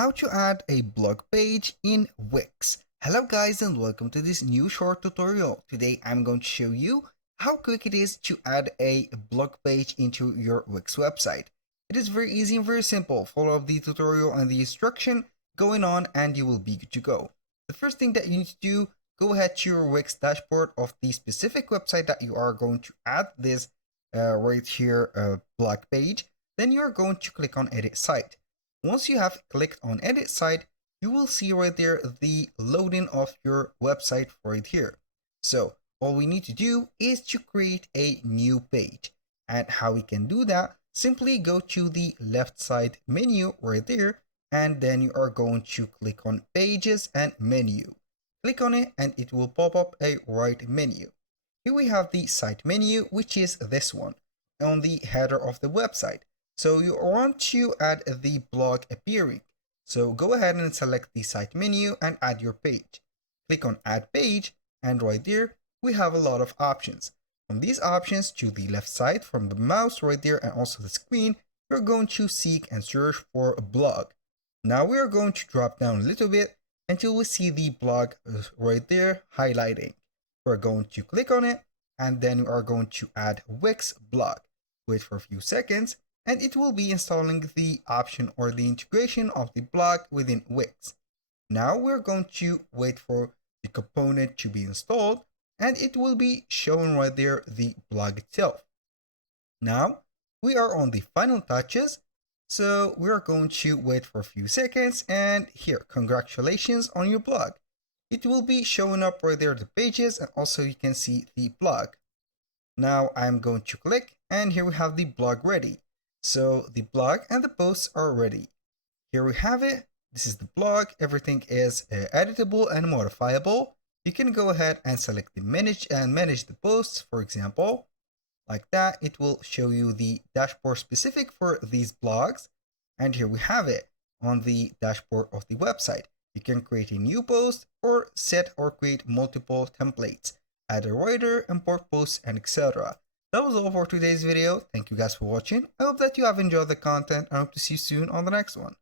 how to add a blog page in Wix. Hello guys and welcome to this new short tutorial. Today I'm going to show you how quick it is to add a blog page into your Wix website. It is very easy and very simple. Follow up the tutorial and the instruction going on and you will be good to go. The first thing that you need to do, go ahead to your Wix dashboard of the specific website that you are going to add this right here blog page. Then you are going to click on edit site. Once you have clicked on edit site, you will see right there the loading of your website right here. So all we need to do is to create a new page. And how we can do that, simply go to the left side menu right there, and then you are going to click on pages and menu. Click on it and it will pop up a right menu. Here we have the site menu, which is this one on the header of the website. So you want to add the blog appearing. So go ahead and select the site menu and add your page. Click on add page, and right there we have a lot of options. From these options to the left side from the mouse right there and also the screen, you're going to seek and search for a blog. Now we are going to drop down a little bit until we see the blog right there highlighting. We're going to click on it and then we are going to add Wix blog. Wait for a few seconds and it will be installing the option or the integration of the blog within Wix. Now we're going to wait for the component to be installed and it will be showing right there the blog itself. Now we are on the final touches, so we're going to wait for a few seconds and here, congratulations on your blog. It will be showing up right there the pages and also you can see the blog. Now I'm going to click and here we have the blog ready. So the blog and the posts are ready. Here we have it. This is the blog. Everything is editable and modifiable. You can go ahead and select the manage the posts, for example. Like that, it will show you the dashboard specific for these blogs. And here we have it on the dashboard of the website. You can create a new post or set or create multiple templates, add a writer, import posts, and etc. That was all for today's video. Thank you guys for watching. I hope that you have enjoyed the content and I hope to see you soon on the next one.